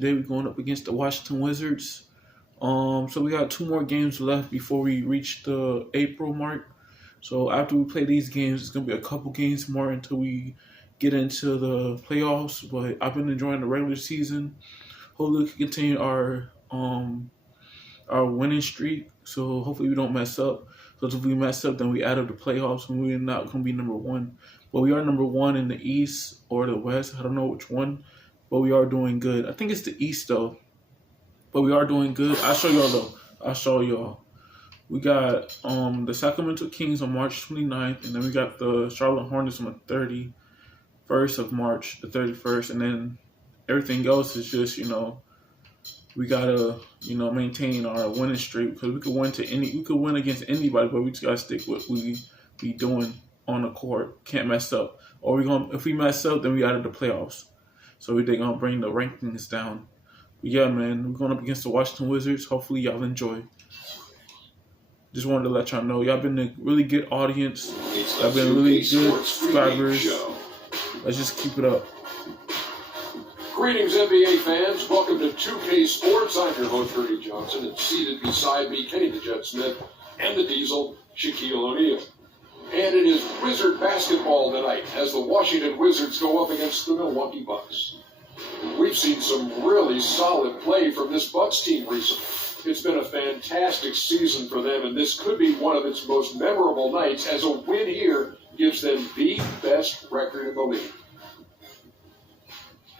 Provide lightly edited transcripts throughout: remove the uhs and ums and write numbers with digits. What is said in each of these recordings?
Today we're going up against the Washington Wizards. So we got 2 more games left before we reach the April mark. So after we play these games, it's gonna be a couple games more until we get into the playoffs. But I've been enjoying the regular season. Hopefully we can continue our winning streak. So hopefully we don't mess up. Because if we mess up, then we add up the playoffs and we're not gonna be number 1. But we are number 1 in the East or the West. I don't know which one. But we are doing good. I think it's the East though. But we are doing good. I'll show y'all though. I'll show y'all. We got the Sacramento Kings on March 29th, and then we got the Charlotte Hornets on the 31st of March, the 31st, and then everything else is just, we gotta, maintain our winning streak because we could win against anybody, but we just gotta stick with what we be doing on the court. Can't mess up. Or if we mess up, then we out of the playoffs. So they're gonna bring the rankings down. But yeah, man, we're going up against the Washington Wizards. Hopefully y'all enjoy. Just wanted to let y'all know. Y'all been a really good audience. Y'all been really good subscribers. Let's just keep it up. Greetings, NBA fans. Welcome to 2K Sports. I'm your host, Ernie Johnson, and seated beside me, Kenny the Jet Smith, and the Diesel, Shaquille O'Neal. And it is Wizard basketball tonight as the Washington Wizards go up against the Milwaukee Bucks. We've seen some really solid play from this Bucks team recently. It's been a fantastic season for them, and this could be one of its most memorable nights as a win here gives them the best record in the league.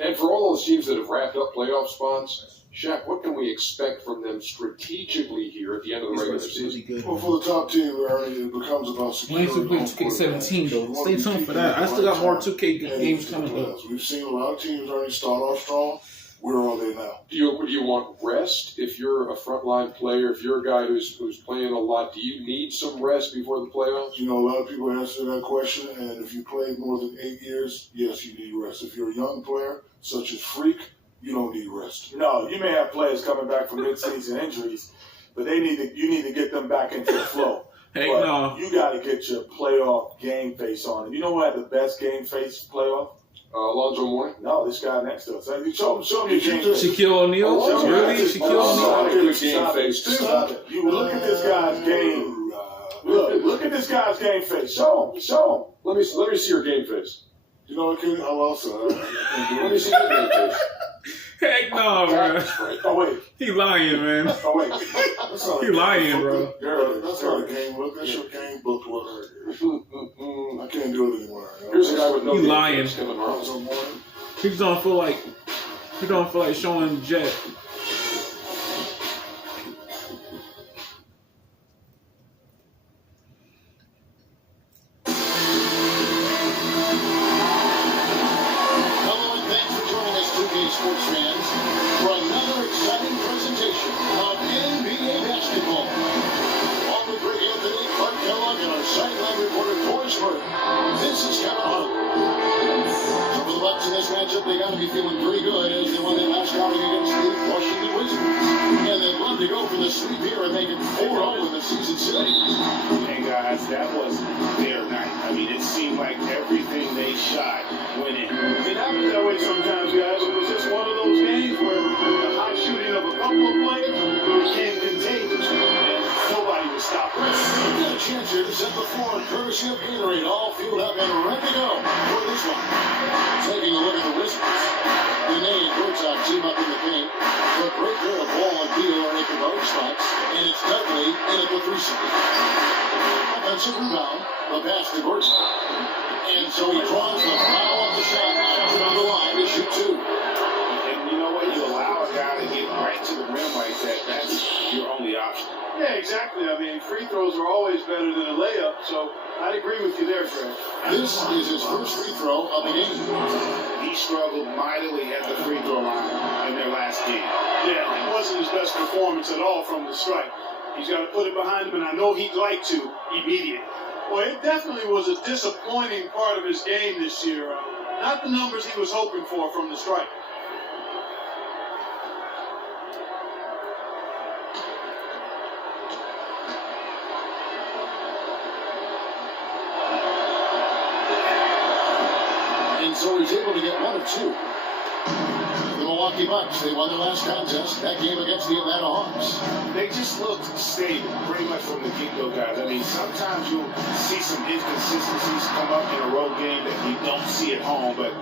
And for all those teams that have wrapped up playoff spots, Shaq, what can we expect from them strategically here at the end of the regular season? Really well, for the top team, it becomes about security. We ain't 2K17 though. Stay tuned for that. I still got more 2K games coming up. We've seen a lot of teams already start off strong. Where are they now? Do you want rest if you're a frontline player? If you're a guy who's playing a lot, do you need some rest before the playoffs? A lot of people answer that question, and if you play more than 8 years, yes, you need rest. If you're a young player, such as Freak, you don't need rest. No, you may have players coming back from mid-season injuries, but you need to get them back into the flow. No. You got to get your playoff game face on. And you know who had the best game face playoff? Alonzo Mourning? No, this guy next to us. Show him your game face. Shaquille O'Neal? Really? Shaquille O'Neal? Game face. You look at this guy's game. Look at this guy's game face. Show him. Let me see your game face. You know what, Kenny? I'll also. Let me see your game face. Heck no, bro. Oh, wait. He lying, man. Oh, wait. He lying, bro. That's not a game look. That's your game book look. I can't do it anymore. Here's a guy with no He game lying. face coming around. He don't feel like showing Jet. Sports fans, for another exciting presentation of NBA basketball. On with Greg Anthony, Clark Kellogg, and our sideline reporter, Forsberg. This is Kevin Hunt. So for the Bucks in this matchup, they got to be feeling pretty good as they won their last outing against the Washington Wizards. And they'd love to go for the sweep here and make it 4-0 in the season today. And guys, that was their night. I mean, it seemed like everything they shot went in. It happens that way sometimes, guys. It was just one of those games where the high shooting of a couple of players became contagious, and nobody was stopping. Got a chance here to set the floor, courtesy of Gatorade, all fueled up and ready to go for this one. Taking a look at the Wizards. Benet and Herzog team up in the paint. The great pair of Wall and Beal are at the guard spots, and it's Dudley in at the 3-6. Offensive rebound, the pass to Gordon. And so he draws the foul on the shot to the line to shoot 2. And you know what? You allow a guy to get right to the rim like that. That's your only option. Yeah, exactly. I mean, free throws are always better than a layup, so I'd agree with you there, Fred. This is his first free throw of the game. He struggled mightily at the free throw line in their last game. Yeah, it wasn't his best performance at all from the stripe. He's got to put it behind him, and I know he'd like to immediately. Well, it definitely was a disappointing part of his game this year. Not the numbers he was hoping for from the stripe. And so he's able to get 1 of 2. The Milwaukee Milwaukee Bucks. They won their last contest, that game against the Atlanta Hawks. They just looked stable, pretty much from the get-go, guys. I mean, sometimes you'll see some inconsistencies come up in a road game that you don't see at home, but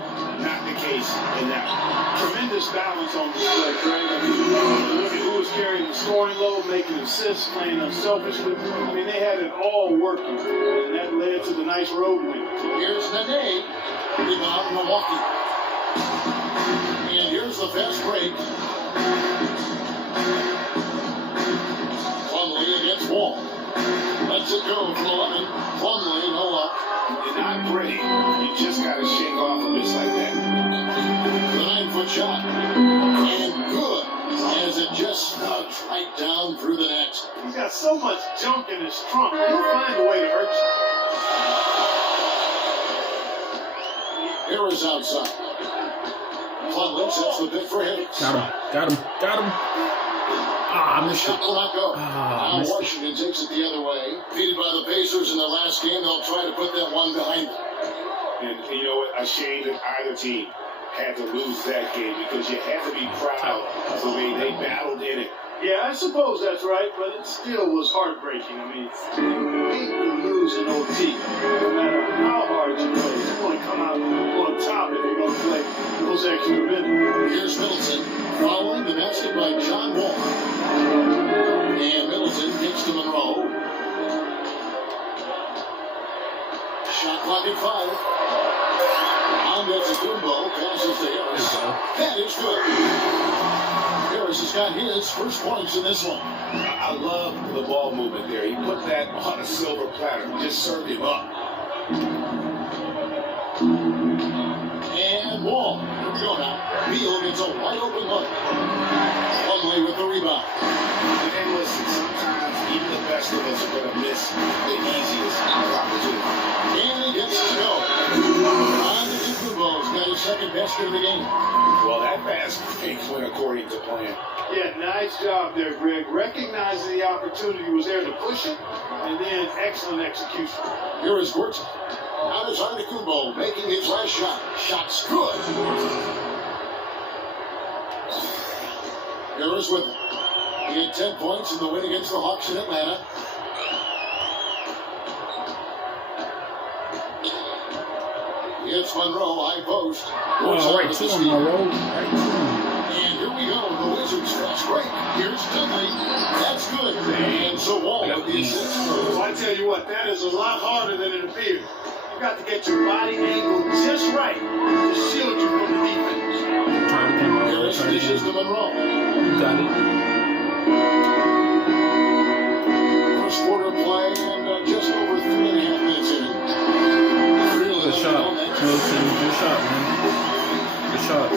not the case in that one. Tremendous balance on display, Craig. I mean, look at who was carrying the scoring load, making assists, playing unselfishly. I mean, they had it all working, and that led to the nice road win. Here's Nene. Rebound Milwaukee. And here's the fast break. Plumlee against Wall. Lets it go for 11. Plumlee, no luck. You're not pretty. You just got to shake off a miss like that. The 9-foot shot. And good. As it just snugs right down through the net. He's got so much junk in his trunk. He'll find a way to hurt you. Harris outside. Plumlee sets the pick for Hicks. Got him. Ah, I missed Shot it. will not go. Ah, Now missed it. Washington takes it the other way. Defeated by the Pacers in their last game, they'll try to put that one behind them. And you know what? A shame that either team had to lose that game because you had to be proud of the way they battled in it. Yeah, I suppose that's right, but it still was heartbreaking. I mean, you hate to lose an OT. No matter how hard you play, you want to come out on top if you're going to play those extra minutes. Here's Middleton. Following the basket by John Wall. And Middleton gets to Monroe. Shot clock at 5. Antetokounmpo passes to Harris. That is good. Harris has got his first points in this one. I love the ball movement there. He put that on a silver platter. Just served him up. And Wall. Here we go now. Beal gets a wide open look. Plumlee with the rebound. And listen, sometimes even the best of us are going to miss the easiest opportunity. And he gets to go. Antetokounmpo's got his second basket of the game. Well, that fast break went according to plan. Yeah, nice job there, Greg. Recognizing the opportunity was there to push it, and then excellent execution. Here is Gorton. Now is Antetokounmpo making his last shot. Shot's good. Harris with him. He had 10 points in the win against the Hawks in Atlanta. It's Monroe, high post. Oh, right to him, Monroe. Right to him. And here we go. The Wizards fast break. Here's Dudley. That's good. And so Wall with the assist. So I tell you what, that is a lot harder than it appears. You got to get your body angle just right to shield you from the defense. Trying to come out. Harris dishes to Monroe. You got it. First quarter play and just over 3.5 minutes in. Good shot. Middleton, good shot, man. Good shot.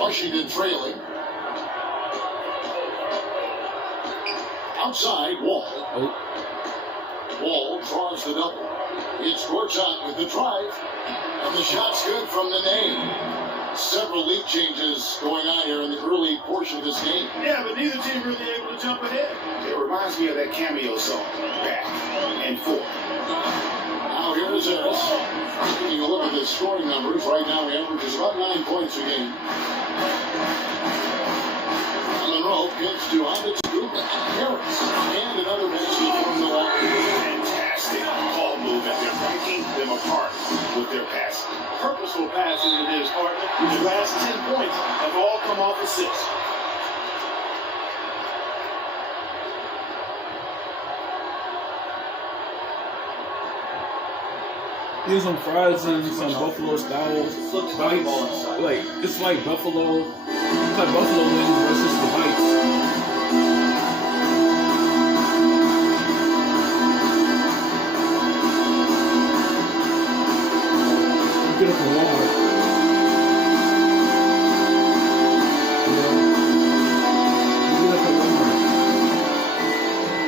Washington trailing. Outside, Wall. Oh, Wall draws the double. It's Gortat with the drive. And the shot's good from the name. Several lead changes going on here in the early portion of this game. Yeah, but neither team really able to jump ahead. It reminds me of that cameo song, Back and Forth. Now here is Harris. Taking a look at the scoring numbers. Right now he averages about 9 points a game. Monroe gets to Antetokounmpo. Harris. And another basket from Milwaukee. Fantastic ball movement. They're breaking them apart with their passing. Purposeful passing it is, partner. The last 10 points have all come off assists. here's some fries and some buffalo style bites. Like it's like buffalo. It's like buffalo wings versus the bites. Get it from Walmart. Get it from Walmart.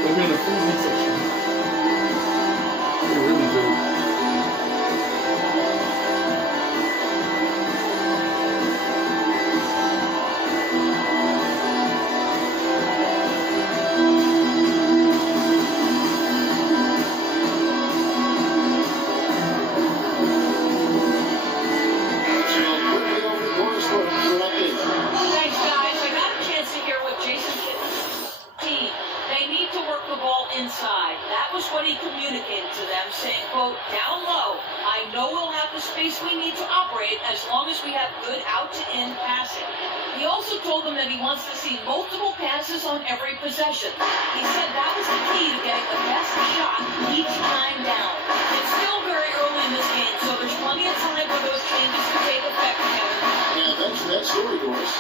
They're in the freezing section. They're really good. least we need to operate as long as we have good out-to-in passing. He also told them that he wants to see multiple passes on every possession. He said that was the key to getting the best shot each time down. It's still very early in this game, so there's plenty of time for those changes to take effect, Kevin. And thanks for that story, Doris.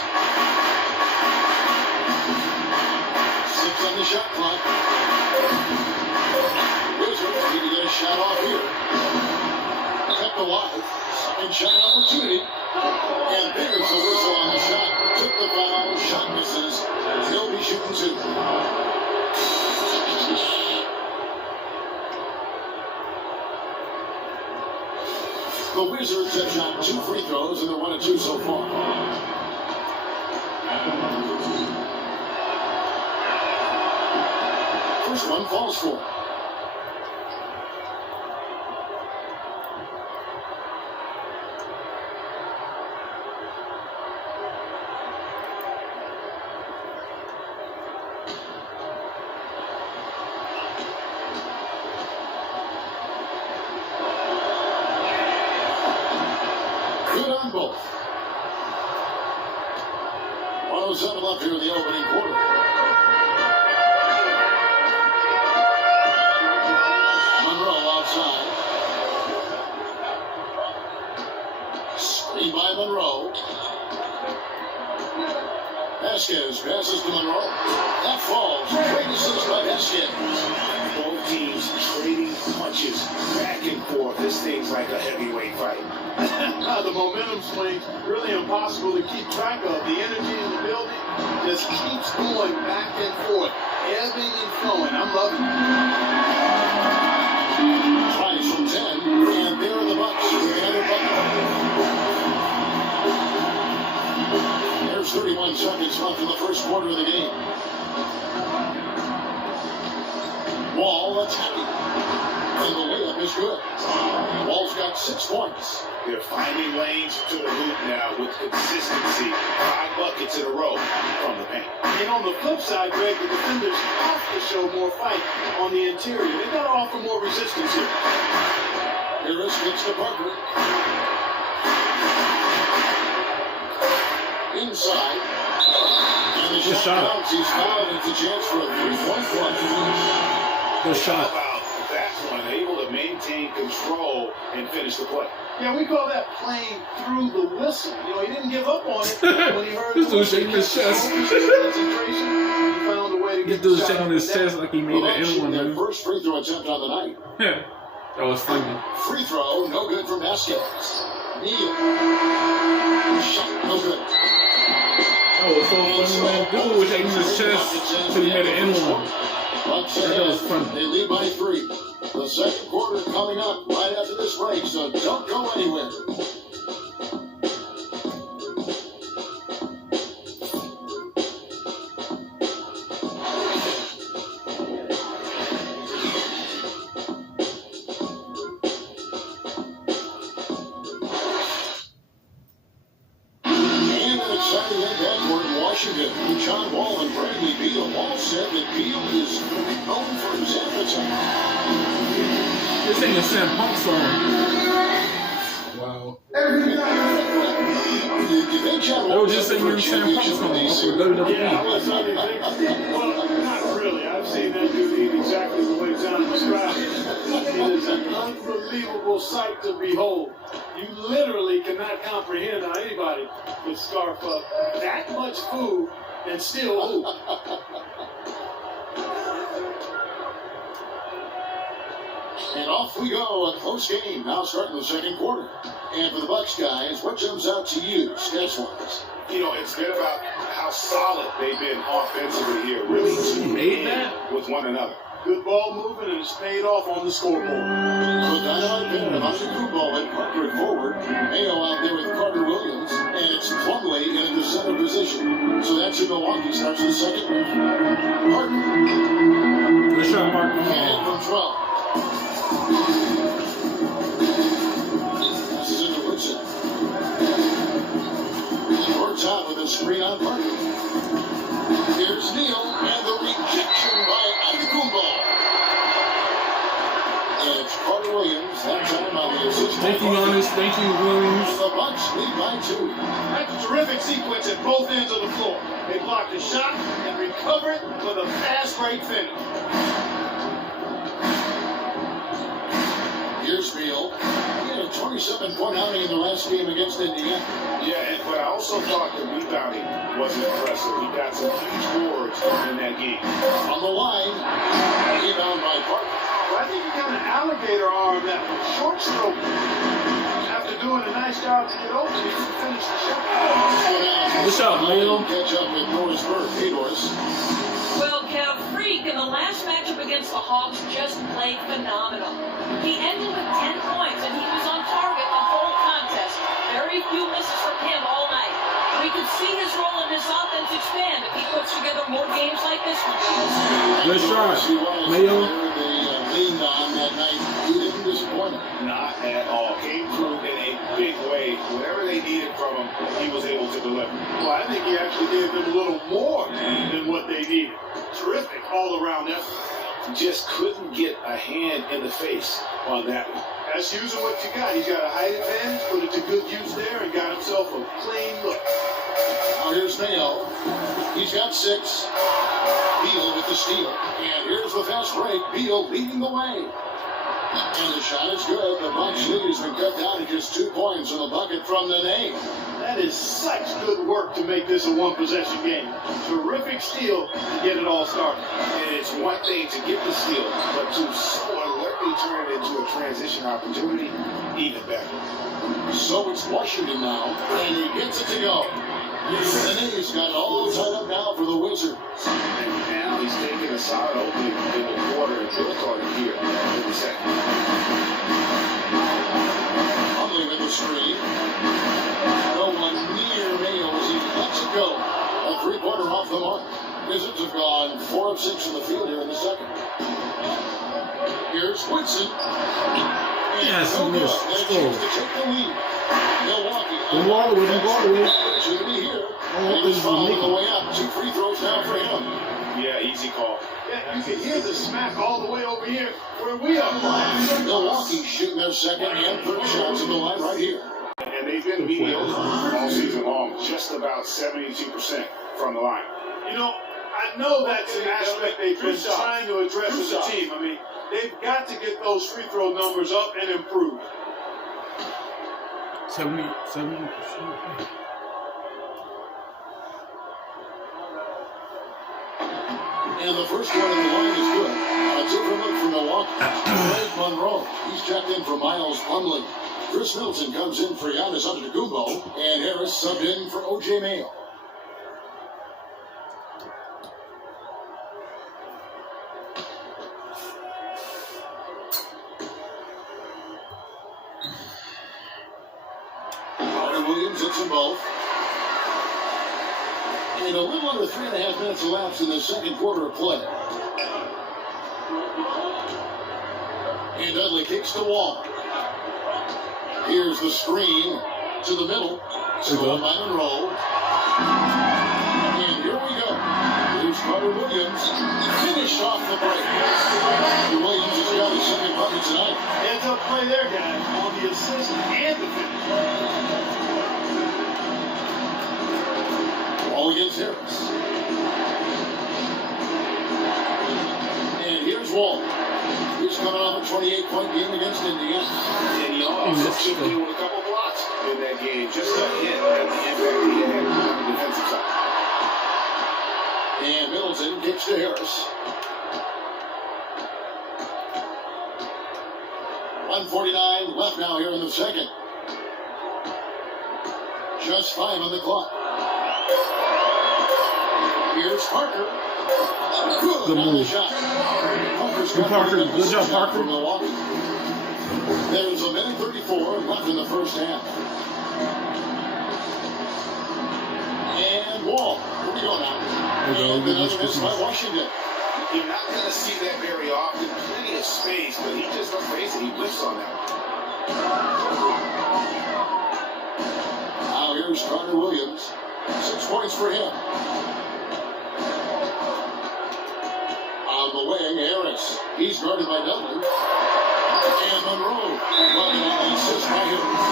6 on the shot clock. Wizards need to get a shot off here. Kept alive. Second shot opportunity. And there's the whistle on the shot. Took the foul. Shot misses. He'll be shooting 2. The Wizards have shot 2 free throws, and they're 1 of 2 so far. First one falls for. Good on both. 1:07 left here in the opening quarter. Monroe outside. Screen by Monroe. Vasquez passes to Monroe. That falls. Great assist by Vasquez. Both teams trading punches back and forth. This thing's like a heavyweight fight. The momentum swings really impossible to keep track of. The energy in the building just keeps going back and forth, ebbing and flowing. I'm loving it. Tries from 10, and there are the Bucks with another bucket. There's 31 seconds left in the first quarter of the game. Wall attacking, and the layup is good. Wall's got 6 points. They're finding lanes to the hoop now with consistency. 5 buckets in a row from the paint. And on the flip side, Greg, the defenders have to show more fight on the interior. They've got to offer more resistance here. Harris gets to Parker. Inside. And the Good shot shot. counts. He's fouled. It's a chance for a 3-point play. Good shot. How about that one? Able to maintain control and finish the play. Yeah, we call that playing through the whistle. You know, he didn't give up on it when he heard This the dude whistle. shaking his chest. Concentration. He found a way to This get the dude's shot shaking off his the deck. chest like he made Well, an shooting anyone, their man. first free throw attempt on the night. Yeah, that was funny. Free throw, no good from Vasquez. Neal. Shot, no good. That was so funny, man. Dude was shaking his chest till he made an anyone. Bucks That ahead. was funny. They lead by 3. The second quarter coming up right after this break, so don't go anywhere. And an exciting end backcourt in Washington. John Wall and Bradley Beal. Wall said that Beal is known for his appetite. This ain't a Sam Punk song. Wow. You think John They Wall were just singing the Sam Punk song off of WWE. Yeah, well, not really. I've seen that dude eat exactly the way John described it. It is an unbelievable sight to behold. You literally cannot comprehend how anybody could scarf up that much food and still hoop. And off we go, a close game, now starting the second quarter. And for the Bucks guys, what jumps out to you, stats-wise? You know, it's been about how solid they've been offensively here. Really made that? with one another. Good ball movement, and it's paid off on the scoreboard. So Dynamite Ben and Antetokounmpo and Parker at forward. Mayo out there with Carter Williams. And it's Plumlee in the center position. So that's who Milwaukee starts the second round. Parker. Good shot, Mark. And from 12. This is into Woodson. Short top with a screen on Parker. Here's Neal, and the rejection by Antetokounmpo. And it's Carter Williams, that time on the assist Thank you, Giannis. Thank you, Williams. The Bucks lead by 2. That's a terrific sequence at both ends of the floor. They blocked the shot and recovered with a fast break finish. Here's Beal. He had a 27-point outing in the last game against Indiana. Yeah, but I also thought the rebounding was impressive. He got some huge boards in that game. On the line, rebound by Parker. Well, I think he got an alligator arm that was short stroke. After doing a nice job to get over, he didn't finish the shot. Good shot, Leo. Catch up with Norris Burke. Hey, Norris. Well, Kev, Freak in the last matchup against the Hawks just played phenomenal. He ended with 10 points, and he was on target the whole contest. Very few misses from him all night. We could see his role in this offense expand if he puts together more games like this one. Good shot, Mayo. They leaned on that night. He didn't disappoint him. Not at all. Came through in a big way. Whatever they needed from him, he was able to deliver. Well, I think he actually gave them a little more than what they needed. Terrific all-around effort. Just couldn't get a hand in the face on that one. That's using what you got. He's got a height advantage, put it to good use there, and got himself a clean look. Now here's Mayo. He's got 6. Beal with the steal. And here's the fast break. Beal leading the way. And the shot is good. The Bucks lead has been cut down to just 2 points in the bucket from Nene. That is such good work to make this a one-possession game. Terrific steal to get it all started. And it's one thing to get the steal, but to so alertly turn it into a transition opportunity, even better. So it's Washington now, and he gets it to go. Nene's got it all tied up now for the Wizards. And now he's taking a solid opening in the quarter and built on it here in the second. Huntley with the screen. No one near Mayo as he lets it go. A 3-pointer off the mark. Wizards have gone 4 of 6 in the field here in the second. Here's Woodson. Yes, no he good. missed. They Score. choose to take the lead. Milwaukee. Opportunity here. He was fouled on the way up. 2 free throws now for him. Yeah, easy call. Yeah, you can hear the smack all the way over here where we are playing. Milwaukee shooting their second and third shots at the line right here. And they've been mediocre all season long, just about 72% from the line. You know, I know that's an aspect they've been trying to address as a team. I mean, they've got to get those free throw numbers up and improve. 70%. And the first one in the line is good. A different look from Milwaukee. Greg Monroe. He's checked in for Miles Plumlee. Chris Middleton comes in for Giannis Antetokounmpo. And Harris subbed in for O.J. Mayo. Carter Williams hits them both. And a little under 3.5 minutes elapsed in the second quarter of play. And Dudley kicks the wall. Here's the screen to the middle. Stolen by Monroe. And here we go. Here's Carter Williams. Finished off the break. Carter Williams has got his second bucket tonight. Heads up play there, guys, on the assist and the finish. Ball against Harris. And here's Wall. He's coming off a 28-point game against Indiana. And he also chipped in with a couple blocks in that game, just a hit at the impact he had on the defensive side. And Middleton kicks to Harris. 1:49 left now here in the second. Just 5 on the clock. Here's Parker. Good on the shot. Parker. Good job, Parker. From Milwaukee. There's a minute 34 left in the first half. And Wall. Here we go now. And another miss by Washington. You're not going to see that very often. Plenty of space, but he just, let's face it, he whiffs on that one. Now here's Carter Williams. 6 points for him. On the wing, Harris. He's guarded by Dudley. And Monroe. Bucket on the assist by Harris.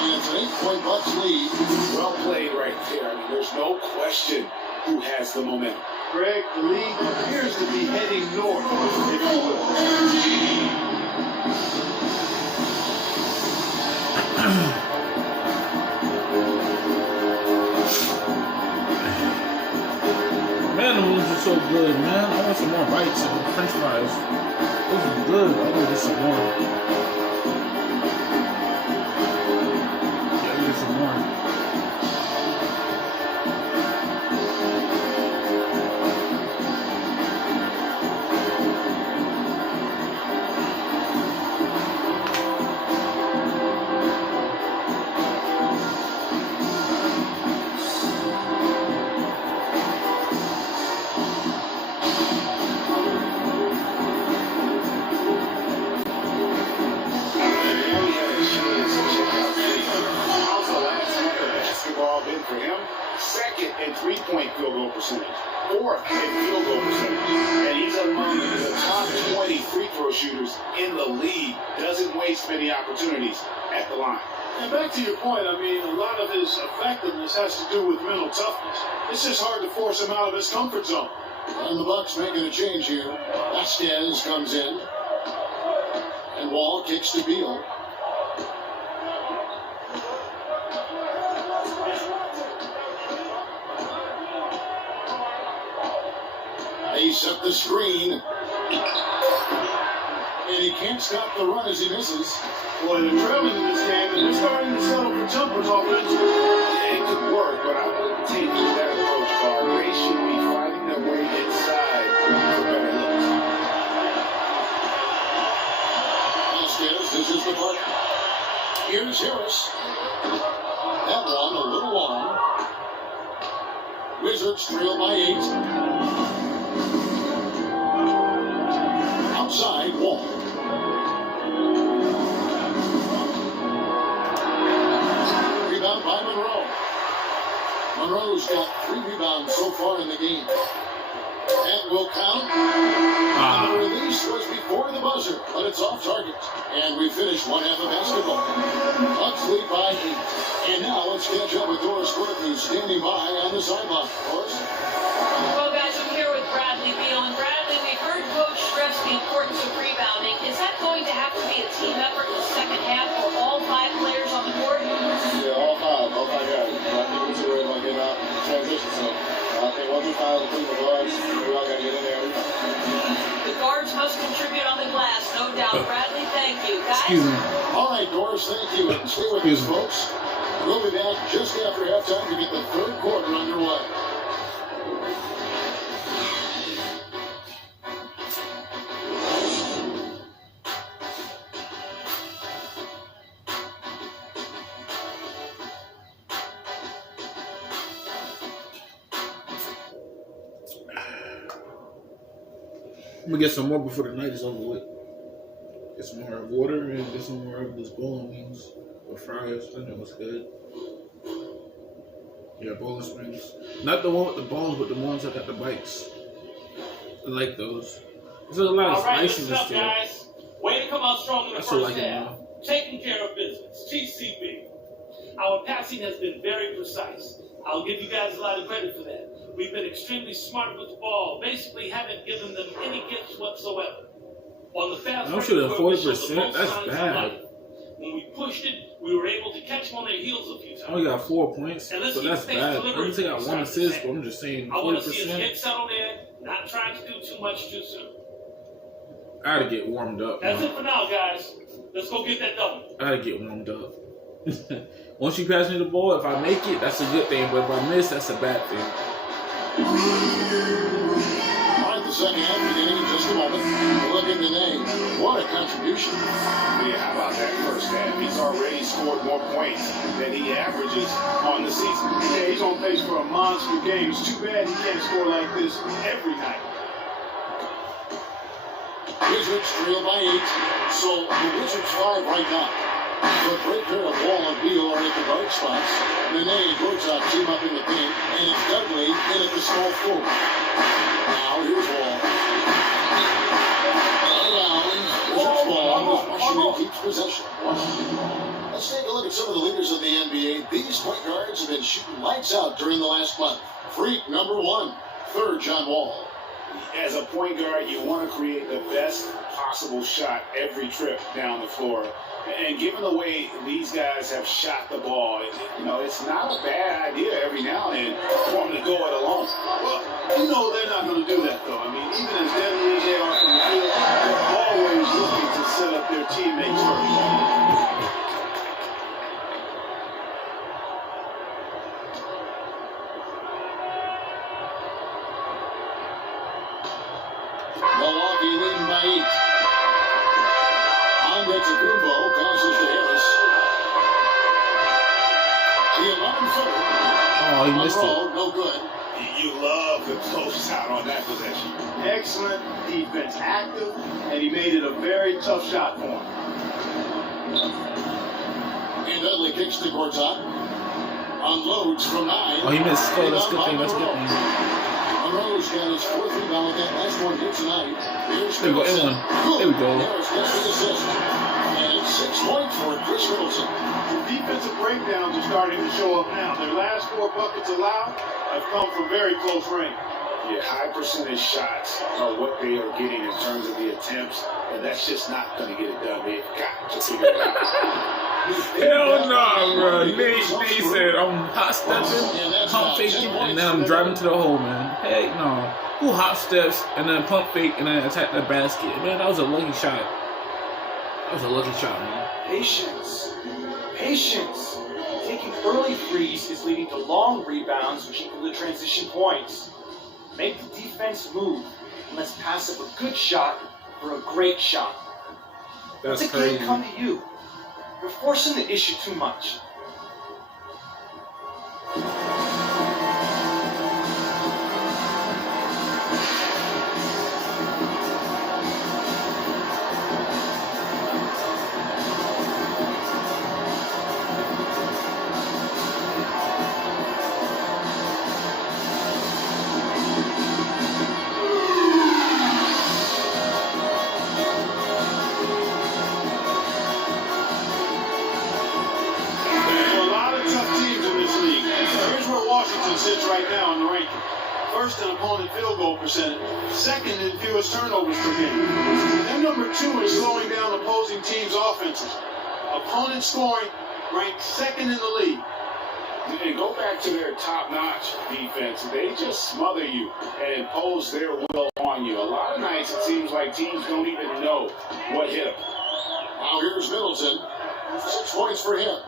And it's an 8-point Bucks lead. Well played right there. I mean, there's no question who has the momentum. Greg, the league appears to be heading north, if you will. Man, the wings are so good, man. I want some more bites and french fries. Those are good. I'll go get some more. Yeah, I'll get some more. For him, second in three-point field goal percentage, fourth in field goal percentage, and he's among the top 20 free throw shooters in the league. Doesn't waste many opportunities at the line. And back to your point, I mean, a lot of his effectiveness has to do with mental toughness. It's just hard to force him out of his comfort zone. And the Bucks making a change here. Vasquez comes in. And Wall kicks to Beal. They set the screen. And he can't stop the run as he misses. Boy, they're trailing in this game, and they're starting to settle for jumpers offensively. Yeah, it could work, but I wouldn't take that approach, Carl. They should be finding their way inside for better looks. Vasquez dishes the puck. Here's Harris. That one a little long. Wizards trail by 8. Outside Wall. Rebound by Monroe. Monroe's got 3 rebounds so far in the game. That will count. And the release was before the buzzer, but it's off target. And we finished one half of basketball. Bucks lead by 8. And now let's catch up with Doris Quirk, who's standing by on the sideline. Doris? Well, guys, I'm here with Bradley Beal. And Bradley, we've heard Coach stress the importance of rebounding. Is that going to have to be a team effort in the second half for all 5 players on the court? Yeah, all 5 guys. I think we should worry about getting out transition. So I think once we find the guards, we all got to get in there. The guards must contribute on the glass, no doubt. Bradley, thank you. Guys? Excuse me. All right, Doris, thank you. And stay with us, folks. We'll be back just after halftime to get the third quarter underway. I'm gonna get some more before the night is over with. Get some more water and get some more of this bowling wings or fries. I know what's good. Yeah, bowling springs. Not the one with the balls, but the ones that got the bites. I like those. There's a lot of spice in this listen up, guys. Way to come out strong in the first half. Taking care of business. TCB. Our passing has been very precise. I'll give you guys a lot of credit for that. We've been extremely smart with the ball. Basically, haven't given them any gifts whatsoever. On the fast break, 40%. That's bad. When we pushed it, we were able to catch them on their heels a few times. I only got 4 points, so that's bad. I didn't say I got 1 assist, but I'm just saying 40%. I want to see us get settled in, not trying to do too much too soon. I gotta get warmed up. That's it for now, guys. Let's go get that double. I gotta get warmed up. Once you pass me the ball, if I make it, that's a good thing. But if I miss, that's a bad thing. All right, the second half beginning in just a moment. Look at Nene. What a contribution. Yeah, how about that first half? He's already scored more points than he averages on the season. Yeah, he's on pace for a monster game. It's too bad he can't score like this every night. Wizards trail by 8. So the Wizards 5 right now. The great pair of Wall and Beal are at the guard spots. Nene and Grotzak team up in the paint, and it's Dudley in at the small forward. Now here's Wall. Washington keeps possession. Let's take a look at some of the leaders of the NBA. These point guards have been shooting lights out during the last month. Freak, number 1. Third, John Wall. As a point guard, you want to create the best possible shot every trip down the floor. And given the way these guys have shot the ball, it's not a bad idea every now and then for them to go it alone. Well, they're not going to do that, though. I mean, even as deadly as they are from the field, they're always looking to set up their teammates first. Milwaukee leading by 8. Antetokounmpo passes to Harris. The 11-footer. Oh, he missed Monroe, it. no good. You love the close out on that possession. Excellent defense, active, and he made it a very tough shot for him. And Dudley kicks to Gortat. Unloads from 9. Oh, he missed. Oh, that's a good thing. That's a good thing. Monroe's got his 4th rebound with that last one here tonight. There we go. There we go. Harris gets the assist. And 6 points for Chris Middleton. The defensive breakdowns are starting to show up now. Their last 4 buckets allowed have come from very close range. Yeah, high percentage shots are what they are getting in terms of the attempts, and that's just not going to get it done. They've got to figure it out. Hell no, bro. Nate said I'm hot stepping, pump faking, and then I'm driving to the hole, man. Heck no. Who hot steps and then pump fake and then attack the basket? Man, that was a lucky shot. That was a lucky shot, man. Patience. Patience. Taking early threes is leading to long rebounds, which equal to transition points. Make the defense move, and let's pass up a good shot for a great shot. That's let the crazy. game come to you. You're forcing the issue too much. Sits right now in the ranking. First in opponent field goal percentage, second in fewest turnovers per game. Then number 2 is slowing down opposing teams' offenses. Opponent scoring ranked second in the league. And go back to their top-notch defense. They just smother you and impose their will on you. A lot of nights it seems like teams don't even know what hit them. Now here's Middleton. 6 points for him.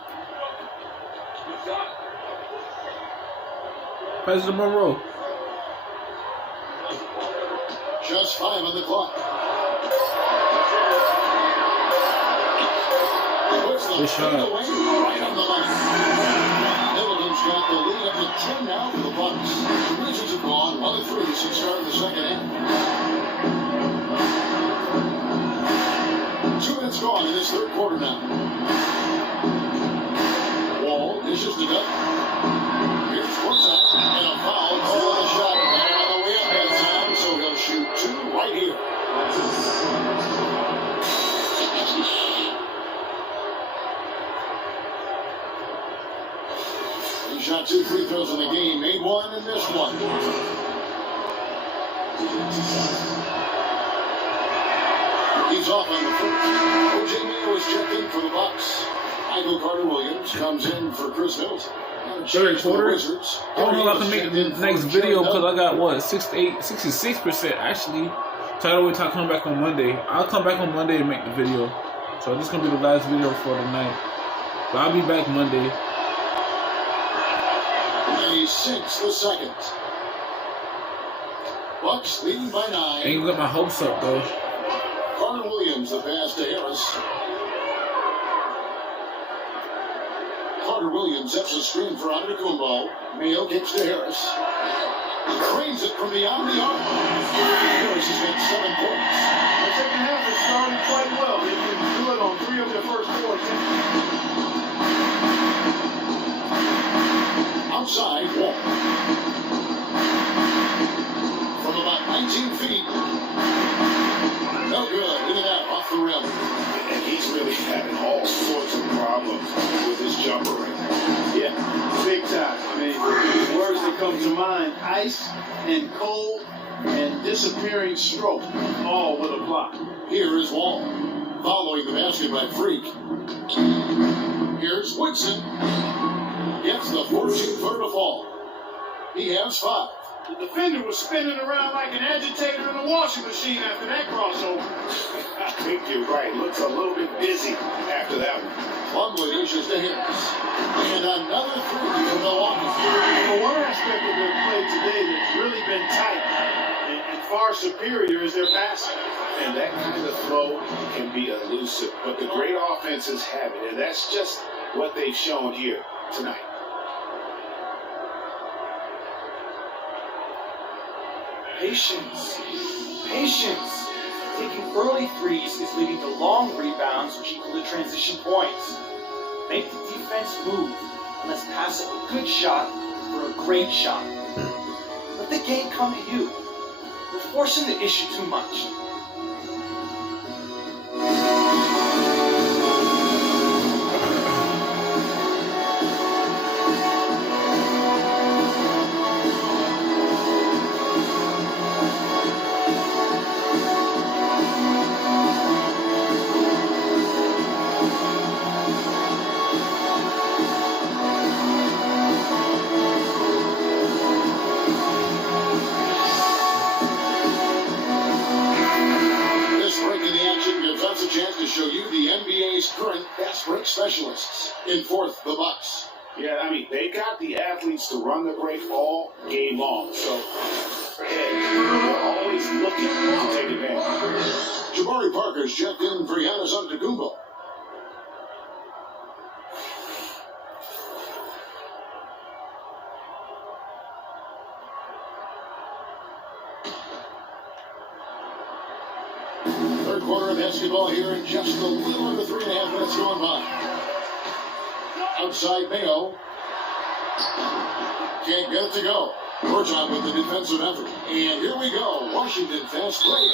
President Monroe. Just 5 on the clock. Good shot. Right on the line. Middleton's got the lead up to 10 now for the Bucks. The Wizards have gone 1 of 3 since starting the second half. 2 minutes gone in this third quarter now. Wall dishes it up. Here's Gortat. And a foul call on the shot. And on the way up that time, so he'll shoot 2 right here. He shot 2 free throws in the game, made 1 and missed 1. He's off on the first. O.J. Mayo is checked in for the Bucks. Michael Carter-Williams comes in for Chris Middleton. Third quarter. I don't know if I can make the next video because I got 66% actually. So I don't wait till I come back on Monday. I'll come back on Monday and make the video. So this is gonna be the last video for tonight. But I'll be back Monday. And he sinks the second. Bucks leading by 9. Ain't got my hopes up though. Carter-Williams, the pass to Harris. Carter-Williams sets a screen for Antetokounmpo. Mayo kicks to Harris. Cranes it from beyond the arc. Harris has got 7 points. The second half has started quite well. They've been good on 3 of their first 4 attempts. Outside, Wall. From about 19 feet. No good. Look at that, off the rim. And he's really come to mind. Ice and cold and disappearing stroke, all would apply. Here is Wall, following the basket by Freak. Here's Woodson. Gets the 14th to fall. He has 5. The defender was spinning around like an agitator in a washing machine after that crossover. I think you're right. Looks a little bit busy after that one. Plumlee dishes to Harris. And another 3 for Milwaukee. Well, one aspect of their play today that's really been tight and far superior is their passing. And that kind of flow can be elusive. But the great offenses have it. And that's just what they've shown here tonight. Patience. Patience. Taking early threes is leading to long rebounds, which equal to transition points. Make the defense move, and let's pass up a good shot for a great shot. Let the game come to you. We're forcing the issue too much. Specialists. In 4th, the Bucks. Yeah, I mean, they got the athletes to run the break all game long. So, they're always looking to take advantage. Jabari Parker's checked in for Giannis Antetokounmpo. Third quarter of basketball here, and just a little under 3.5 minutes going by. Outside Mayo. Can't get it to go. Georgia with the defensive effort. And here we go. Washington fast break.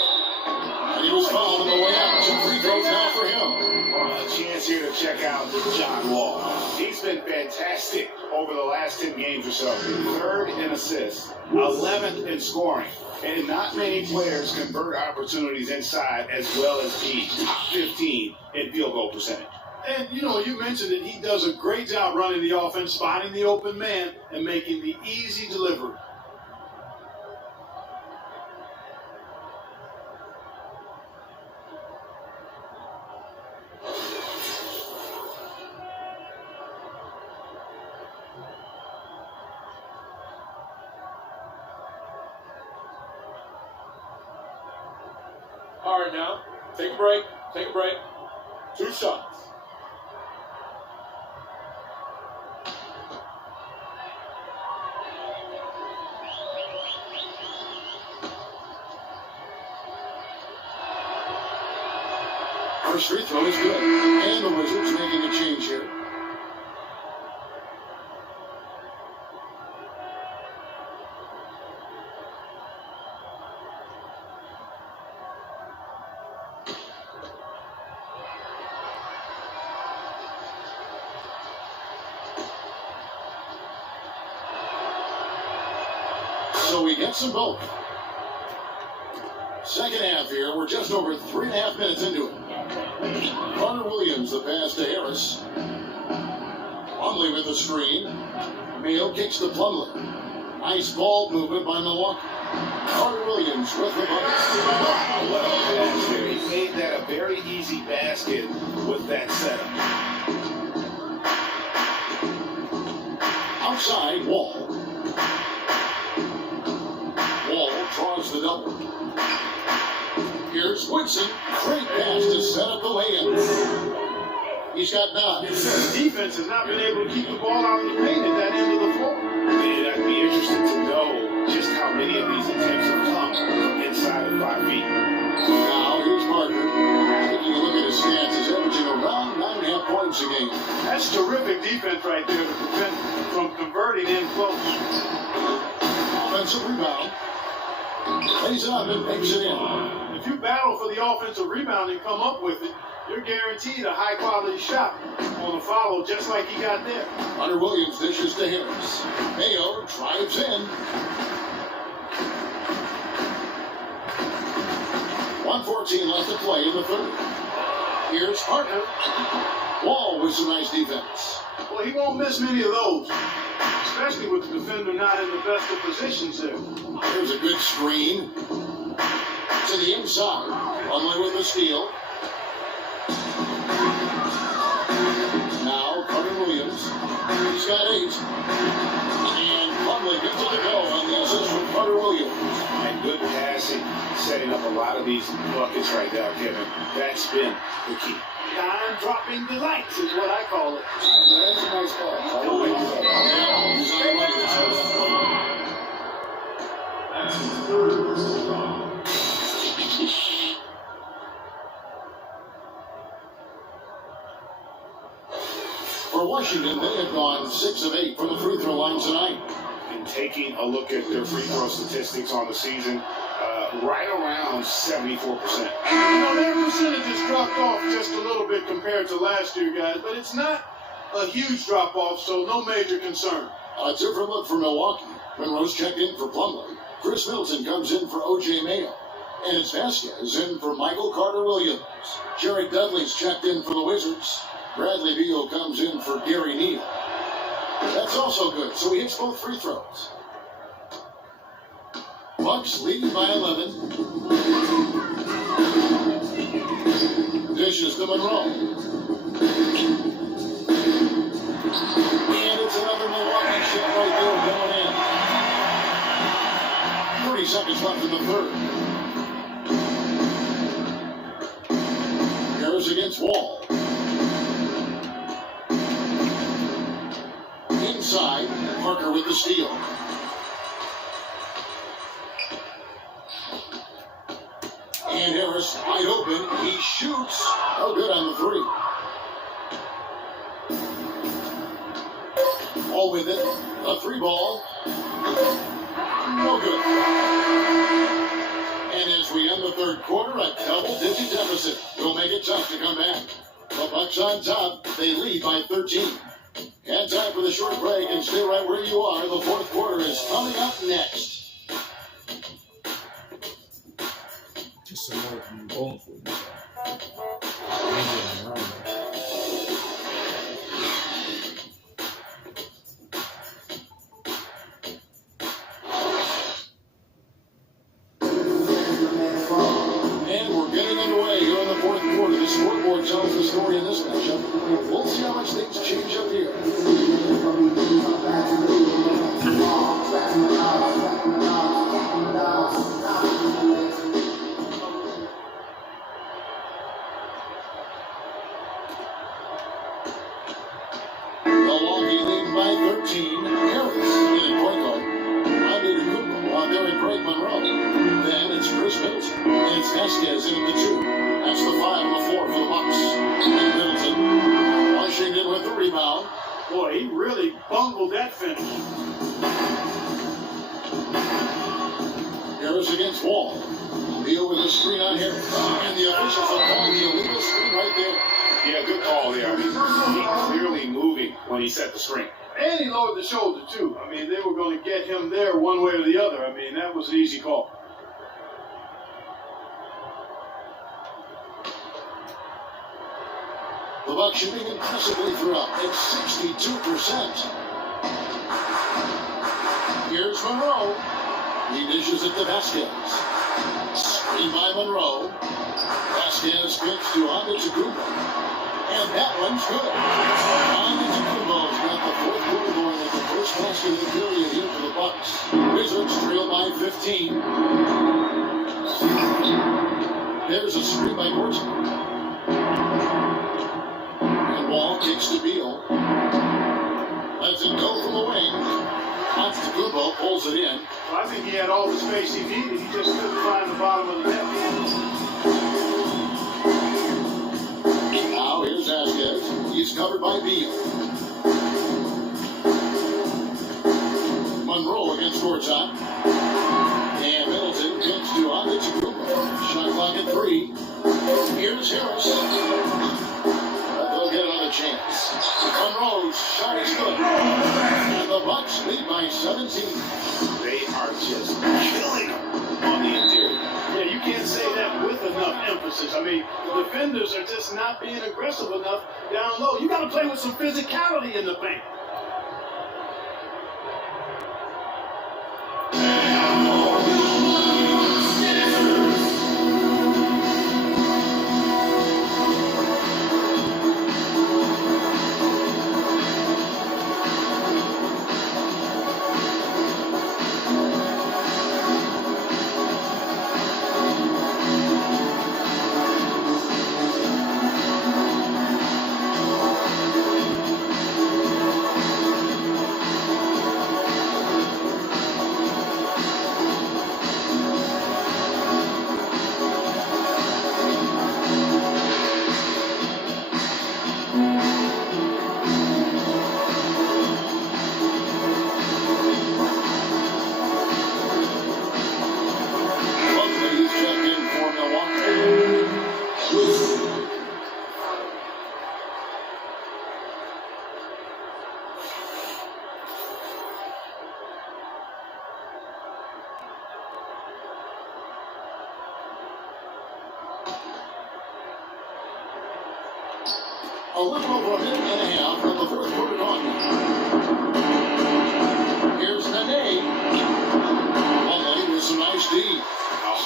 And he was fouled on the way out. 2 free throws now for him. A chance here to check out John Wall. He's been fantastic over the last 10 games or so. 3rd in assists, 11th in scoring. And not many players convert opportunities inside as well as he. Top 15 in field goal percentage. And, you know, you mentioned that he does a great job running the offense, spotting the open man, and making the easy delivery. All right, now, take a break. 2 shots. First free throw is good. And the Wizards making a change here. So we get some both. Second half here, we're just over 3.5 minutes into it. Carter Williams, the pass to Harris. Plumlee with the screen. Mayo kicks to Plumlee. Nice ball movement by Milwaukee. Carter Williams with the Bucks. Wow, what a pass there. He made that a very easy basket with that setup. Outside, Wall. Wall draws the double. Here's Woodson. Great pass to set up the lay-in. He's got 9. The defense has not been able to keep the ball out of the paint at that end of the floor. And I'd be interested to know just how many of these attempts have come from inside of 5 feet. Now here's Parker. Taking a look at his stats, he's averaging around 9.5 points a game. That's terrific defense right there to prevent from converting in close. Offensive rebound. Lays it up and makes it in. If you battle for the offensive rebound and come up with it, you're guaranteed a high-quality shot on a follow just like he got there. Hunter Williams dishes to Harris. Mayo drives in. 1:14 left to play in the third. Here's Parker. Wall with some nice defense. Well, he won't miss many of those, especially with the defender not in the best of positions there. Here's a good screen. To the inside. Plumlee with the steal. Now Carter Williams. He's got 8. And Plumlee gets it to go on the assist from Carter Williams. And good passing, setting up a lot of these buckets right now, Kevin. That's been the key. Time-dropping delights is what I call it. That's a nice call. He's on the money this That's his third personal foul. For Washington, they have gone 6 of 8 from the free throw line tonight. And taking a look at their free throw statistics on the season, right around 74%. Their percentage has dropped off just a little bit compared to last year, guys, but it's not a huge drop-off, so no major concern. A different look for Milwaukee. Monroe's checked in for Plumlee. Chris Middleton comes in for O.J. Mayo. And it's Vasquez in for Michael Carter Williams. Jared Dudley's checked in for the Wizards. Bradley Beal comes in for Gary Neal. That's also good, so he hits both free throws. Bucks leading by 11. Dishes to Monroe. And it's another Milwaukee shot right there going in. 30 seconds left in the third. Harris against Wall. Inside, Parker with the steal. And Harris wide open. He shoots. Oh, good on the 3. All with it. A 3 ball. No good. And as we end the third quarter, a double-digit deficit will make it tough to come back. The Bucks on top. They lead by 13. And time for the short break, and stay right where you are. The fourth quarter is coming up next. Just some more from bowling for me. And we're getting underway here in the fourth quarter. The scoreboard tells the story in this matchup. We'll see how much things change up here. Milwaukee leading by 13. Harris in point guard. Antetokounmpo out there in Greg Monroe. Then it's Chris Middleton. And it's Vasquez in at the 2. That's the 5 on the floor for the Bucks. Middleton. Washington with the rebound. Boy, he really bungled that finish. Harris against Wall. Beal with a screen on Harris. And the officials will call the illegal screen right there. Yeah, good call there. I mean, he clearly moving when he set the screen. And he lowered the shoulder, too. I mean, they were going to get him there one way or the other. I mean, that was an easy call. The Bucks shooting impressively throughout at 62%. Here's Monroe. He dishes it to Vasquez. Screen by Monroe. Vasquez kicks to Antetokounmpo. And that one's good. Antetokounmpo's got the fourth quarter going at the first basket of the period here for the Bucks. Wizards trail by 15. There's a screen by Gorton. Wall kicks to Beal. Lets it go from the wing. Antetokounmpo pulls it in. Well, I think he had all the space he needed. He just couldn't find the bottom of the net. Now here's Vasquez. He's covered by Beal. Monroe against Gortat. And Middleton kicks to Antetokounmpo. Shot clock at 3. Here's Harris. shot is good. And the Bucks lead by 17. They are just killing them on the interior. Yeah, you can't say that with enough emphasis. I mean, the defenders are just not being aggressive enough down low. You got to play with some physicality in the paint. A little over a minute and a half of the fourth quarter gone. Here's Nene. Plumlee with some nice D.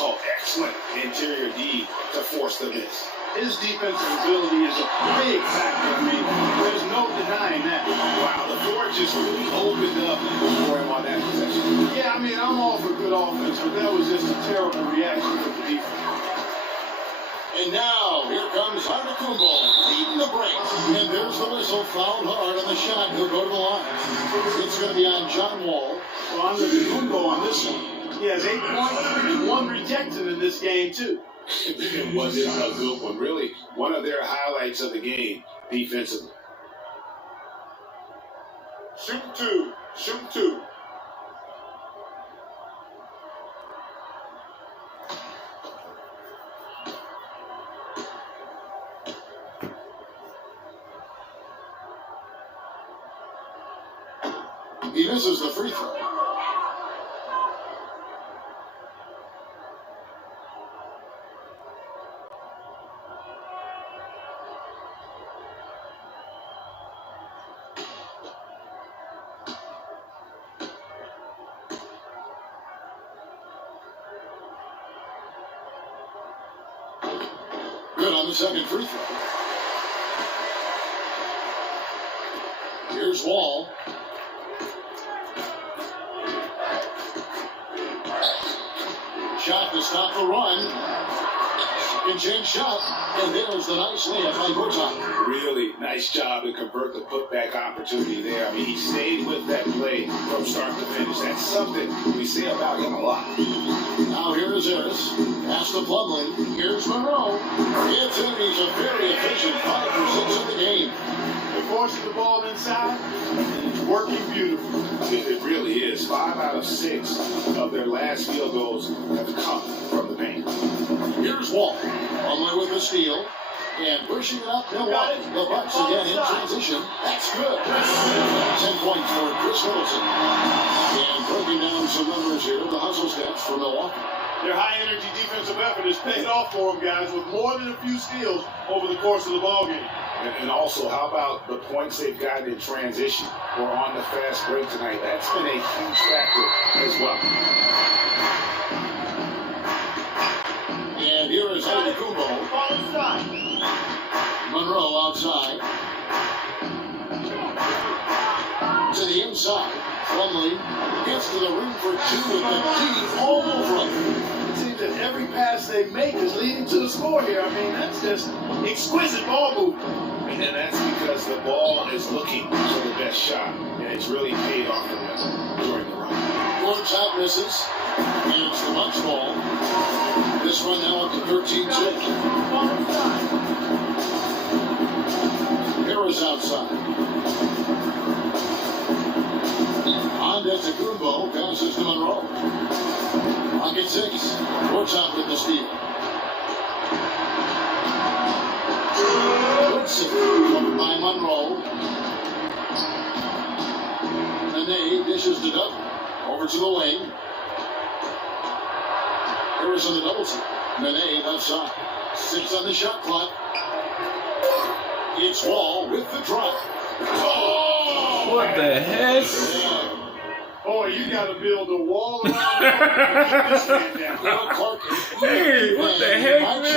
Oh, excellent interior D to force the miss. His defensive ability is a big factor. I mean, there's no denying that. Wow, the floor just really opened up for him on that possession. Yeah, I mean, I'm all for good offense, but that was just a terrible reaction to the defense. And now, here comes Antetokounmpo leading the break. And there's the whistle, fouled hard on the shot. He'll go to the line. It's going to be on John Wall. Well, Antetokounmpo on this one. He has 8 points and 1 rejection in this game, too. It wasn't a good one. Really, one of their highlights of the game defensively. Shoot two. Shoot two. He misses the free throw. Good on the second free throw. Here's Wall. Shot to stop the run. Second chance shot. And there's the nice layup by Bertans. Really nice job to convert the putback opportunity there. I mean, he stayed with that play from start to finish. That's something we say about him a lot. Now here is Harris. Pass to Plumlee. Here's Monroe. Gets in. He's a very efficient 5 for 6 in the game. They're forcing the ball inside. It's working beautifully. It really is. 5 out of 6 of their last field goals have come from the paint. Here's Wall. Plumlee with the steal. And pushing it up, Milwaukee. The Bucks again in transition. That's good. 10 points for Chris Middleton. And breaking down some numbers here, the hustle stats for Milwaukee. Their high-energy defensive effort has paid off for them, guys, with more than a few steals over the course of the ballgame. And also, how about the points they've gotten in transition or on the fast break tonight? That's been a huge factor as well. And here is Antetokounmpo. Monroe outside. To the inside. Plumlee gets to the rim for 2 with the D all over him. It seems that every pass they make is leading to the score here. I mean, that's just exquisite ball movement. And that's because the ball is looking for the best shot. And it's really paid off for them during the run. One shot misses. And it's the Bucks ball. This one now up to 13-2. Harris outside. Antetokounmpo passes to Monroe. Pocket 6. Bertans with the steal. Woodson covered by Monroe. Mane dishes to Dutton. Over to the wing. Harrison the double team. Mane left side. 6 on the shot clock. It's Wall with the drive. Oh! What the heck? Boy, you got to build a wall around to keep this man down. Hey, what the heck, man? I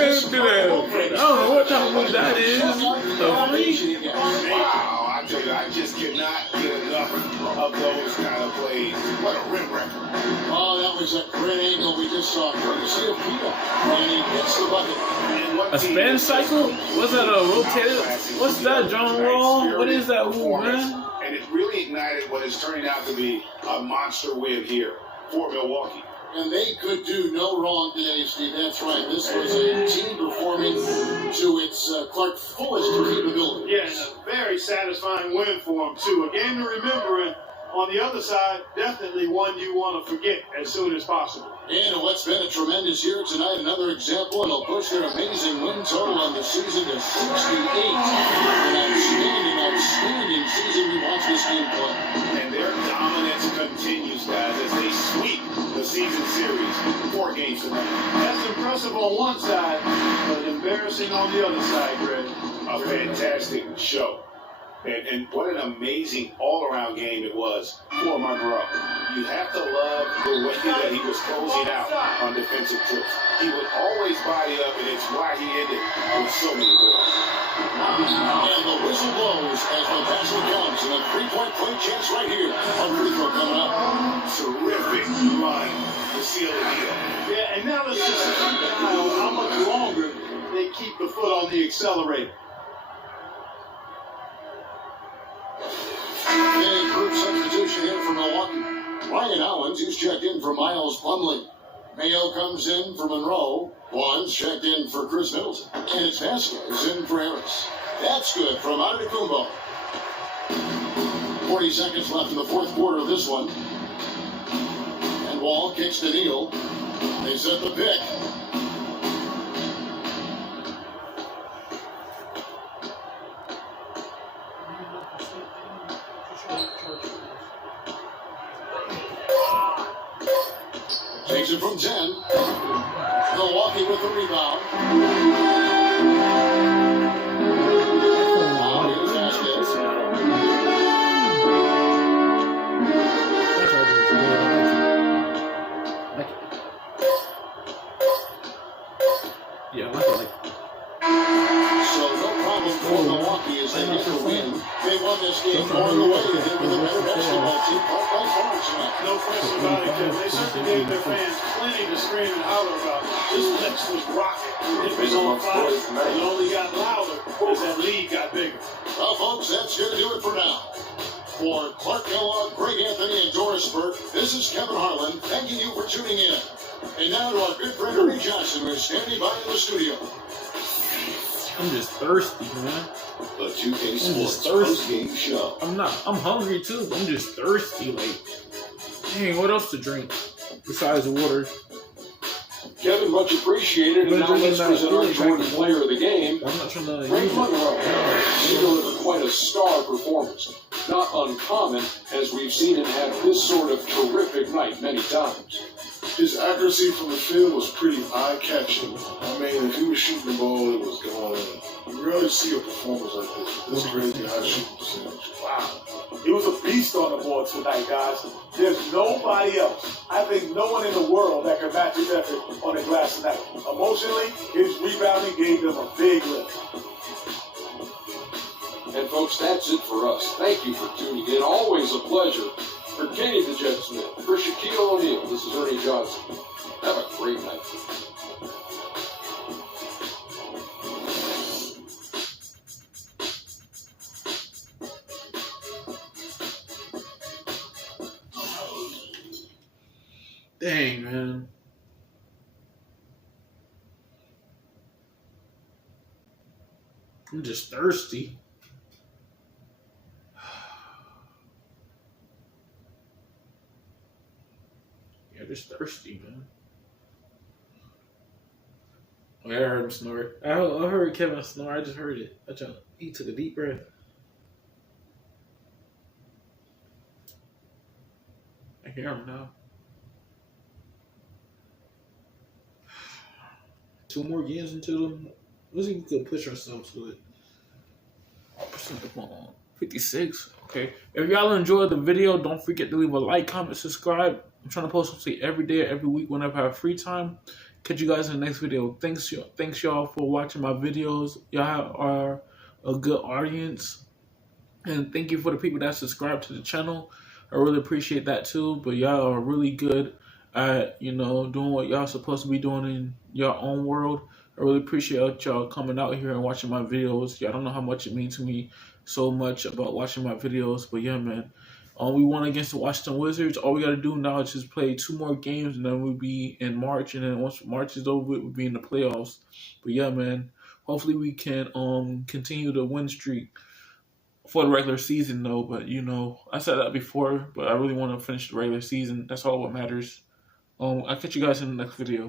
don't know what type of move that is. The free? Wow, I tell you, I just cannot get enough of those kind of plays. What a rim wrecker. Oh, that was a great angle we just saw. Courtesy of Pita. And he hits the bucket. A spin cycle? What's that, a rotated? What's that, John Wall? What is that move, man? And it really ignited what is turning out to be a monster win here for Milwaukee. And they could do no wrong today, Steve. That's right. This was a team performing to its Clark fullest capability. Yeah, and a very satisfying win for him, too. A game to remember, and on the other side, definitely one you want to forget as soon as possible. And what's been a tremendous year tonight, another example, and they'll push their amazing win total on the season to 68. An outstanding season we watch this team play. And their dominance continues, guys, as they sweep the season series. 4 games tonight. That's impressive on one side, but embarrassing on the other side, Greg. A fantastic show. And what an amazing all-around game it was for Monroe. You have to love the way that he was closing out on defensive trips. He would always body up, and it's why he ended with so many goals. And the whistle blows as the basket comes, and a 3-point play chance right here. A free throw coming up. Terrific run to seal the deal. Yeah, and now let's just keep an eye on how much longer they keep the foot on the accelerator. A group substitution here for Milwaukee. Ryan Owens, who's checked in for Miles Plumlee. Mayo comes in for Monroe. Juan's checked in for Chris Middleton. And it's Vasquez in for Harris. That's good from Antetokounmpo. 40 seconds left in the fourth quarter of this one. And Wall kicks to Neal. They set the pick. Takes it from 10. Milwaukee with the rebound. Now here's Vasquez. Yeah, I like it. So no problem for Milwaukee as they get the win. They won this game more in the way they did with a better basketball team. By far tonight. No question about it, Kevin. They certainly gave their fans plenty to scream and holler about. This place was rocking. It was on fire. It only got louder as that lead got bigger. Well, folks, that's going to do it for now. For Clark Kellogg, Greg Anthony, and Doris Burke, this is Kevin Harlan thanking you for tuning in. And now to our good friend Ernie Johnson, who's standing by in the studio. I'm just thirsty, man. The 2K Sports post-game show. I'm hungry too. I'm just thirsty. Like, dang, what else to drink besides water? Kevin, much appreciated. And now let's present our Jordan player of the game. I'm not trying to Greg use Monroe. He delivered quite a star performance. Not uncommon, as we've seen him have this sort of terrific night many times. His accuracy from the field was pretty eye-catching. I mean, if he was shooting the ball, it was going in. You rarely see a performance like this. This crazy high shooting percentage. Wow. He was a beast on the board tonight, guys. There's nobody else. I think no one in the world that can match his effort on the glass tonight. Emotionally, his rebounding gave them a big lift. And folks, that's it for us. Thank you for tuning in. Always a pleasure. For Kenny the Jet Smith, for Shaquille O'Neal, this is Ernie Johnson. Have a great night. Dang, man. I'm just thirsty. Yeah, just thirsty, man. Oh, yeah, I heard him snore. I heard Kevin snore. I just heard it. He took a deep breath. hear him now. 2 more games until them. Let's see if we can push ourselves to it. Percent upon 56. Okay. If y'all enjoyed the video, don't forget to leave a like, comment, subscribe. I'm trying to post something every day, every week, whenever I have free time. Catch you guys in the next video. Thanks y'all for watching my videos. Y'all are a good audience. And thank you for the people that subscribe to the channel. I really appreciate that too. But y'all are really good at, you know, doing what y'all supposed to be doing in your own world. I really appreciate y'all coming out here and watching my videos. Y'all don't know how much it means to me so much about watching my videos. But yeah, man. We won against the Washington Wizards. All we got to do now is just play 2 more games, and then we'll be in March. And then once March is over, we'll be in the playoffs. But yeah, man. Hopefully we can continue the win streak for the regular season, though. But, you know, I said that before, but I really want to finish the regular season. That's all what matters. I'll catch you guys in the next video.